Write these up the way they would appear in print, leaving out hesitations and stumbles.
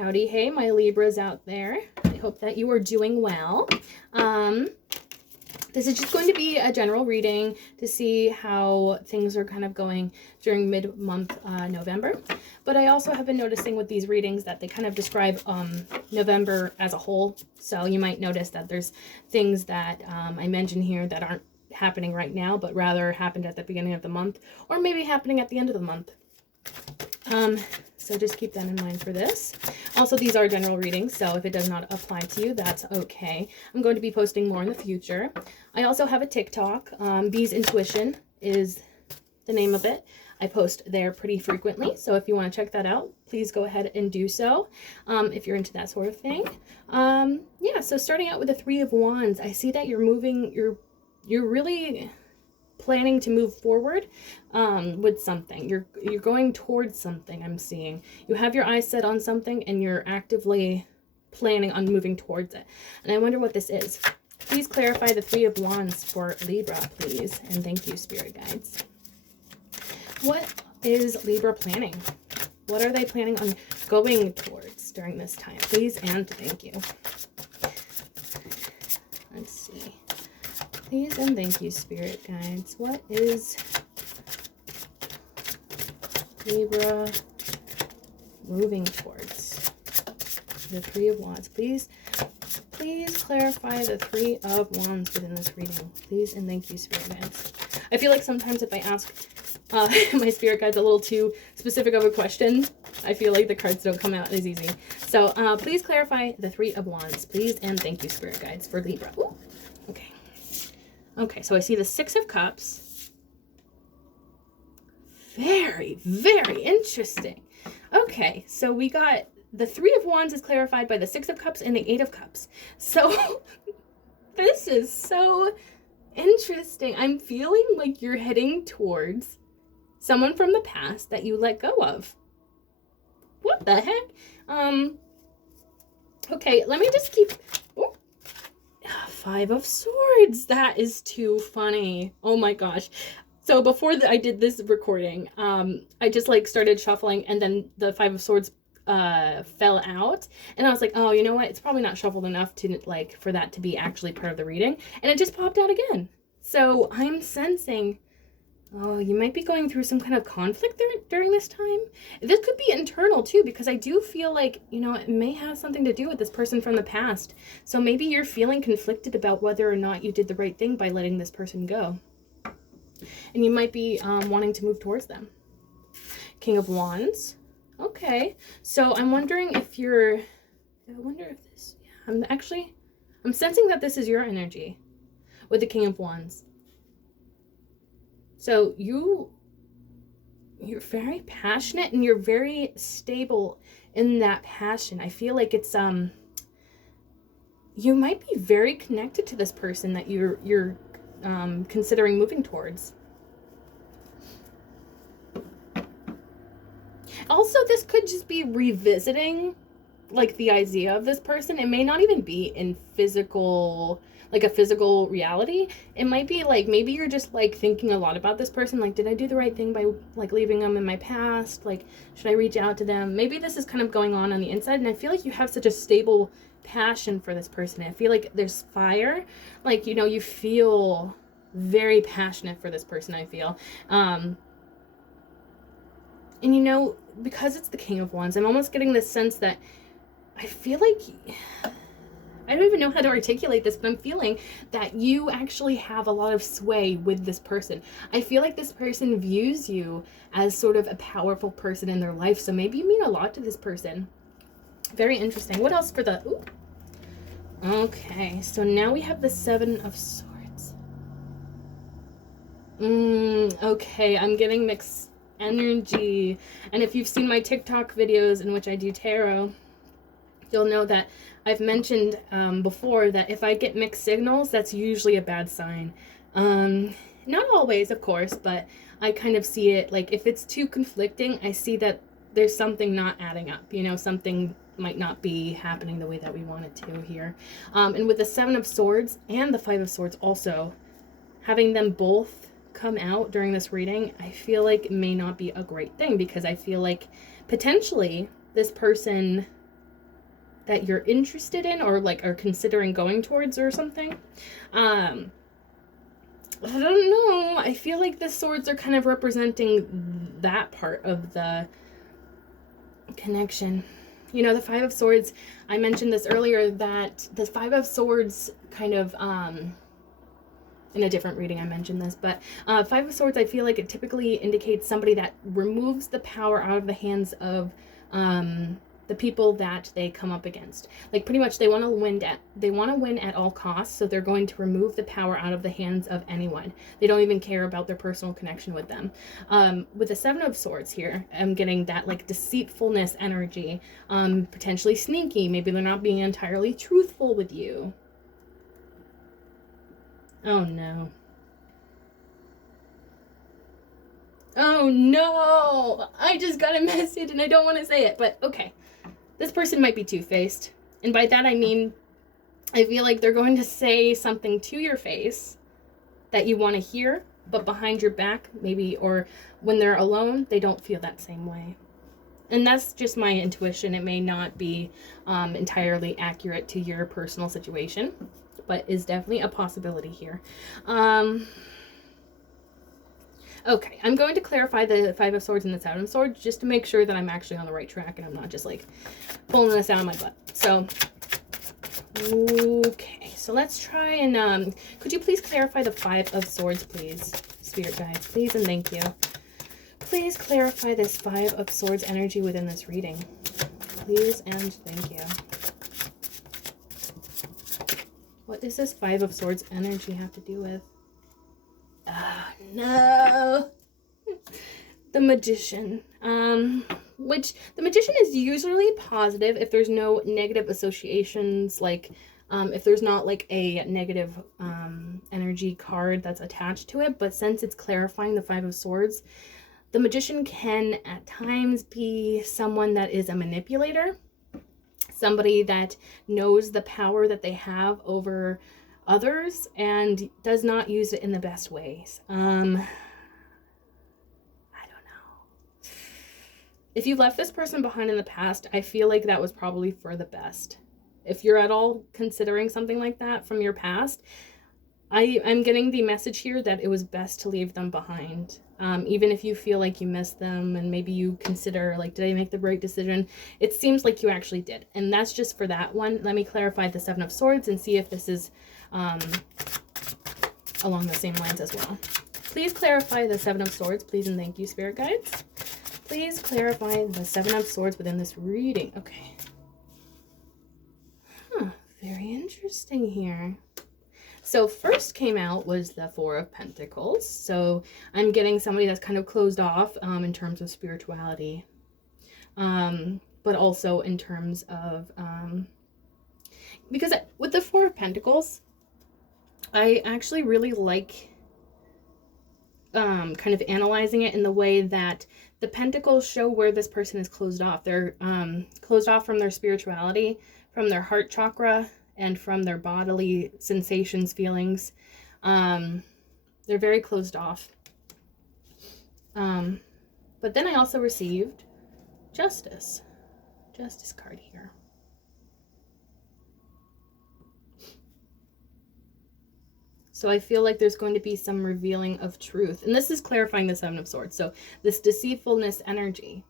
Howdy, hey, my Libras out there. I hope that you are doing well. This is just going to be a general reading to see how things are kind of going during mid-month November. But I also have been noticing with these readings that they kind of describe November as a whole. So you might notice that there's things that I mentioned here that aren't happening right now, but rather happened at the beginning of the month, or maybe happening at the end of the month. So just keep that in mind for this. Also, these are general readings, so if it does not apply to you, that's okay. I'm going to be posting more in the future. I also have a TikTok. Bee's Intuition is the name of it. I post there pretty frequently, so if you want to check that out, please go ahead and do so if you're into that sort of thing. Yeah, so starting out with the Three of Wands, I see that you're moving, you're really planning to move forward with something. You're going towards something. I'm seeing you have your eyes set on something and you're actively planning on moving towards it. And I wonder what this is. Please clarify the Three of Wands for Libra, please. And thank you, Spirit Guides. What is Libra planning? What are they planning on going towards during this time? Please and thank you. Let's see. Please and thank you, Spirit Guides. What is Libra moving towards? The Three of Wands. Please clarify the Three of Wands within this reading. Please and thank you, Spirit Guides. I feel like sometimes if I ask my Spirit Guides a little too specific of a question, I feel like the cards don't come out as easy. So please clarify the Three of Wands. Please and thank you, Spirit Guides, for Libra. Ooh. Okay. Okay, so I see the Six of Cups. Very, very interesting. Okay, so we got the Three of Wands is clarified by the Six of Cups and the Eight of Cups. So this is so interesting. I'm feeling like you're heading towards someone from the past that you let go of. What the heck? Okay, let me just keep... Oh. Five of Swords. That is too funny. Oh my gosh. So before I did this recording, I just like started shuffling and then the Five of Swords fell out. And I was like, oh, you know what? It's probably not shuffled enough to like for that to be actually part of the reading. And it just popped out again. So I'm sensing... Oh, you might be going through some kind of conflict during this time. This could be internal too, because I do feel like, you know, it may have something to do with this person from the past. So maybe you're feeling conflicted about whether or not you did the right thing by letting this person go. And you might be wanting to move towards them. King of Wands. Okay. So I'm wondering if you're... I wonder if this... Yeah, I'm sensing that this is your energy with the King of Wands. So you're very passionate and you're very stable in that passion. I feel like it's you might be very connected to this person that you're considering moving towards. Also, this could just be revisiting like the idea of this person. It may not even be in physical, like a physical reality. It might be like, maybe you're just like thinking a lot about this person. Like, did I do the right thing by like leaving them in my past? Like, should I reach out to them? Maybe this is kind of going on the inside. And I feel like you have such a stable passion for this person. I feel like there's fire. Like, you know, you feel very passionate for this person, I feel. And you know, because it's the King of Wands, I'm almost getting this sense that I feel like, I don't even know how to articulate this, but I'm feeling that you actually have a lot of sway with this person. I feel like this person views you as sort of a powerful person in their life. So maybe you mean a lot to this person. Very interesting. What else for the... Ooh. Okay, so now we have the Seven of Swords. Okay, I'm getting mixed energy. And if you've seen my TikTok videos in which I do tarot, you'll know that I've mentioned before that if I get mixed signals, that's usually a bad sign. Not always, of course, but I kind of see it like if it's too conflicting, I see that there's something not adding up. You know, something might not be happening the way that we want it to here. And with the Seven of Swords and the Five of Swords also, having them both come out during this reading, I feel like it may not be a great thing, because I feel like potentially this person that you're interested in or like are considering going towards or something. I don't know. I feel like the swords are kind of representing that part of the connection. You know, the Five of Swords, I mentioned this earlier, that the Five of Swords kind of, in a different reading I mentioned this, but Five of Swords, I feel like it typically indicates somebody that removes the power out of the hands of the people that they come up against. Like pretty much they want to win at all costs, so they're going to remove the power out of the hands of anyone. They don't even care about their personal connection with them. With the Seven of Swords here, I'm getting that like deceitfulness energy, potentially sneaky. Maybe they're not being entirely truthful with you. Oh no. Oh no! I just got a message and I don't want to say it, but okay. This person might be two-faced. And by that I mean, I feel like they're going to say something to your face that you want to hear, but behind your back, maybe, or when they're alone, they don't feel that same way. And that's just my intuition. It may not be entirely accurate to your personal situation, but is definitely a possibility here. Okay, I'm going to clarify the Five of Swords and the Seven of Swords just to make sure that I'm actually on the right track and I'm not just like pulling this out of my butt. So, okay, so let's try and, could you please clarify the Five of Swords, please, Spirit Guides, please and thank you. Please clarify this Five of Swords energy within this reading. Please and thank you. What does this Five of Swords energy have to do with? Oh, no. The Magician. Which, the Magician is usually positive if there's no negative associations, like, if there's not, like, a negative energy card that's attached to it. But since it's clarifying the Five of Swords, the Magician can, at times, be someone that is a manipulator. Somebody that knows the power that they have over others and does not use it in the best ways. I don't know. If you left this person behind in the past, I feel like that was probably for the best. If you're at all considering something like that from your past, I'm getting the message here that it was best to leave them behind. Even if you feel like you miss them and maybe you consider, like, did I make the right decision? It seems like you actually did. And that's just for that one. Let me clarify the Seven of Swords and see if this is along the same lines as well. Please clarify the Seven of Swords, please and thank you, Spirit Guides. Please clarify the Seven of Swords within this reading. Okay. Very interesting here. So first came out was the Four of Pentacles. So I'm getting somebody that's kind of closed off in terms of spirituality. But also in terms of, because with the Four of Pentacles, I actually really like kind of analyzing it in the way that the Pentacles show where this person is closed off. They're closed off from their spirituality, from their heart chakra, and from their bodily sensations, feelings. They're very closed off. But then I also received Justice. Justice card here. So I feel like there's going to be some revealing of truth. And this is clarifying the Seven of Swords. So this deceitfulness energy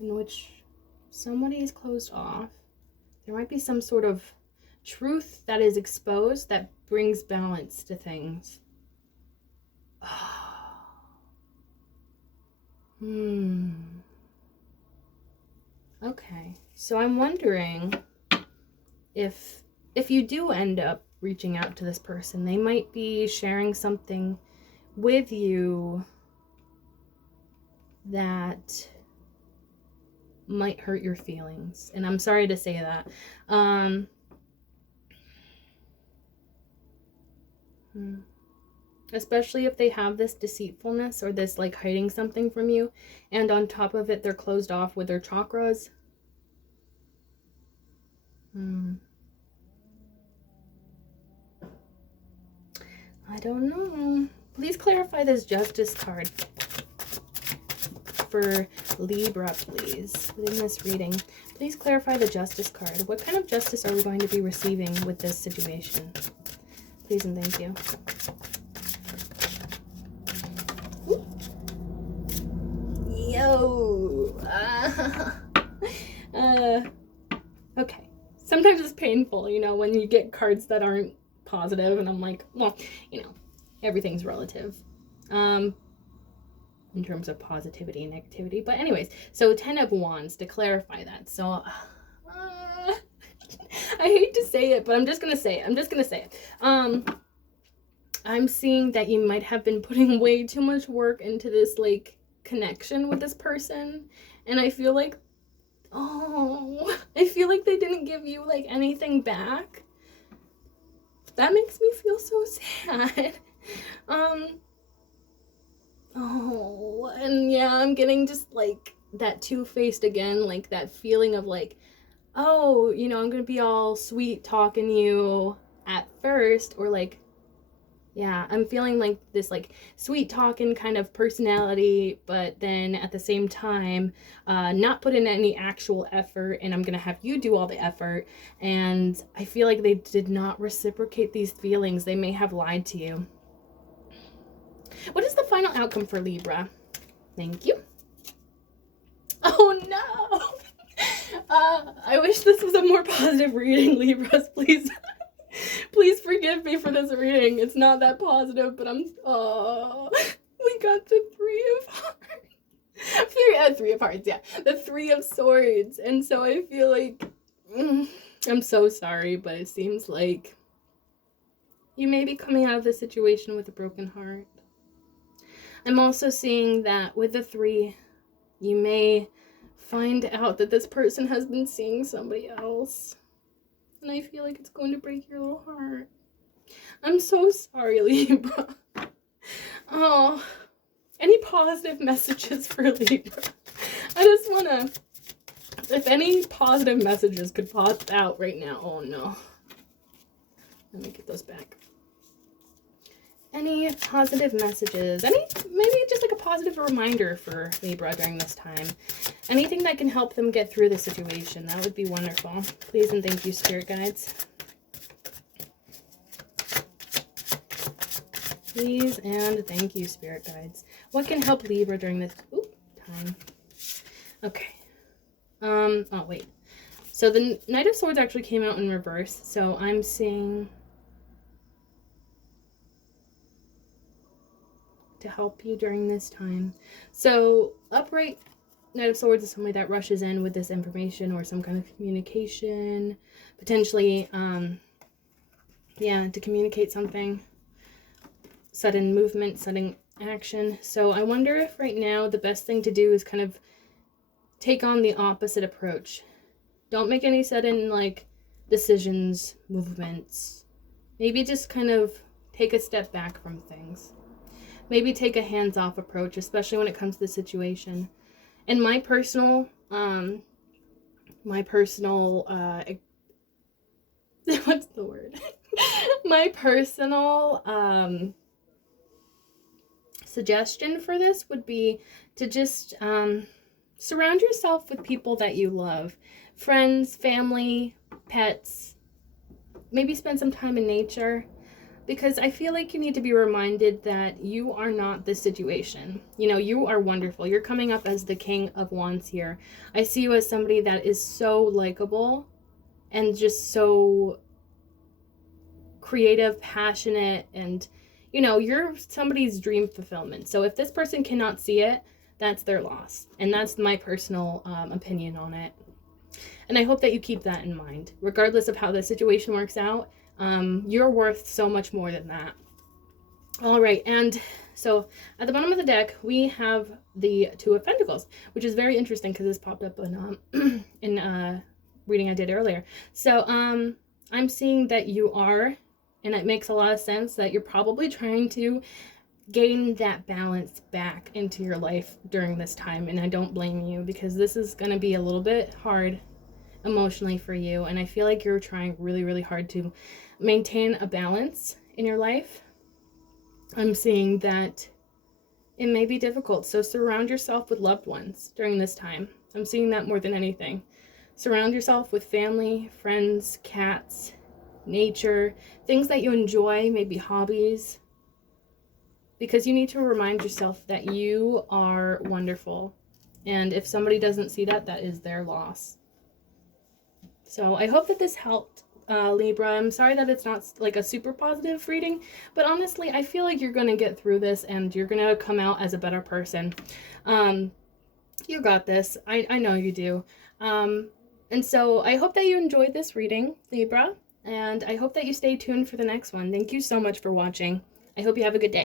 in which somebody is closed off. There might be some sort of truth that is exposed that brings balance to things. Okay. So I'm wondering if you do end up reaching out to this person, they might be sharing something with you that might hurt your feelings. And I'm sorry to say that. Especially if they have this deceitfulness or this like hiding something from you. And on top of it, they're closed off with their chakras. I don't know. Please clarify this Justice card. for Libra, please, within this reading? Please clarify the Justice card. What kind of justice are we going to be receiving with this situation? Please and thank you. Yo! Okay. Sometimes it's painful, you know, when you get cards that aren't positive, and I'm like, well, you know, everything's relative. In terms of positivity and negativity. But anyways, so 10 of Wands, to clarify that. So, I hate to say it, but I'm just going to say it. I'm seeing that you might have been putting way too much work into this, like, connection with this person. And I feel like, I feel like they didn't give you, like, anything back. That makes me feel so sad. And yeah, I'm getting just, like, that two-faced again, like, that feeling of, like, oh, you know, I'm gonna be all sweet talking you at first, or, like, yeah, I'm feeling like this, like, sweet talking kind of personality, but then at the same time, not put in any actual effort, and I'm gonna have you do all the effort, and I feel like they did not reciprocate these feelings. They may have lied to you. What is the final outcome for Libra? Thank you. Oh no! I wish this was a more positive reading, Libras. Please, please forgive me for this reading. It's not that positive, but we got the Three of Hearts. Three of Hearts, yeah. The Three of Swords. And so I feel like, I'm so sorry, but it seems like you may be coming out of this situation with a broken heart. I'm also seeing that with the 3, you may find out that this person has been seeing somebody else. And I feel like it's going to break your little heart. I'm so sorry, Libra. Oh, any positive messages for Libra? I just want to, if any positive messages could pop out right now. Oh no. Let me get those back. Any positive messages? Maybe just like a positive reminder for Libra during this time. Anything that can help them get through the situation. That would be wonderful. Please and thank you, Spirit Guides. Please and thank you, Spirit Guides. What can help Libra during this time? Okay. Oh, wait. So the Knight of Swords actually came out in reverse. So I'm seeing to help you during this time. So upright Knight of Swords is somebody that rushes in with this information or some kind of communication, potentially, to communicate something, sudden movement, sudden action. So I wonder if right now the best thing to do is kind of take on the opposite approach. Don't make any sudden, like, decisions, movements. Maybe just kind of take a step back from things. Maybe take a hands-off approach, especially when it comes to the situation. And my personal, what's the word? My personal, suggestion for this would be to just, surround yourself with people that you love. Friends, family, pets. Maybe spend some time in nature. Because I feel like you need to be reminded that you are not this situation. You know, you are wonderful. You're coming up as the King of Wands here. I see you as somebody that is so likable and just so creative, passionate, and, you know, you're somebody's dream fulfillment. So if this person cannot see it, that's their loss. And that's my personal opinion on it. And I hope that you keep that in mind. Regardless of how the situation works out, you're worth so much more than that. All right, and so at the bottom of the deck, we have the Two of Pentacles, which is very interesting because this popped up in reading I did earlier. So I'm seeing that you are, and it makes a lot of sense, that you're probably trying to gain that balance back into your life during this time, and I don't blame you, because this is going to be a little bit hard emotionally for you, and I feel like you're trying really, really hard to maintain a balance in your life. I'm seeing that It may be difficult, so surround yourself with loved ones during this time. I'm seeing that more than anything. Surround yourself with family, friends, cats, nature, things that you enjoy, maybe hobbies, because you need to remind yourself that you are wonderful. And if somebody doesn't see that, that is their loss. So I hope that this helped, Libra. I'm sorry that it's not like a super positive reading, but honestly, I feel like you're going to get through this and you're going to come out as a better person. You got this. I know you do. And so I hope that you enjoyed this reading, Libra, and I hope that you stay tuned for the next one. Thank you so much for watching. I hope you have a good day.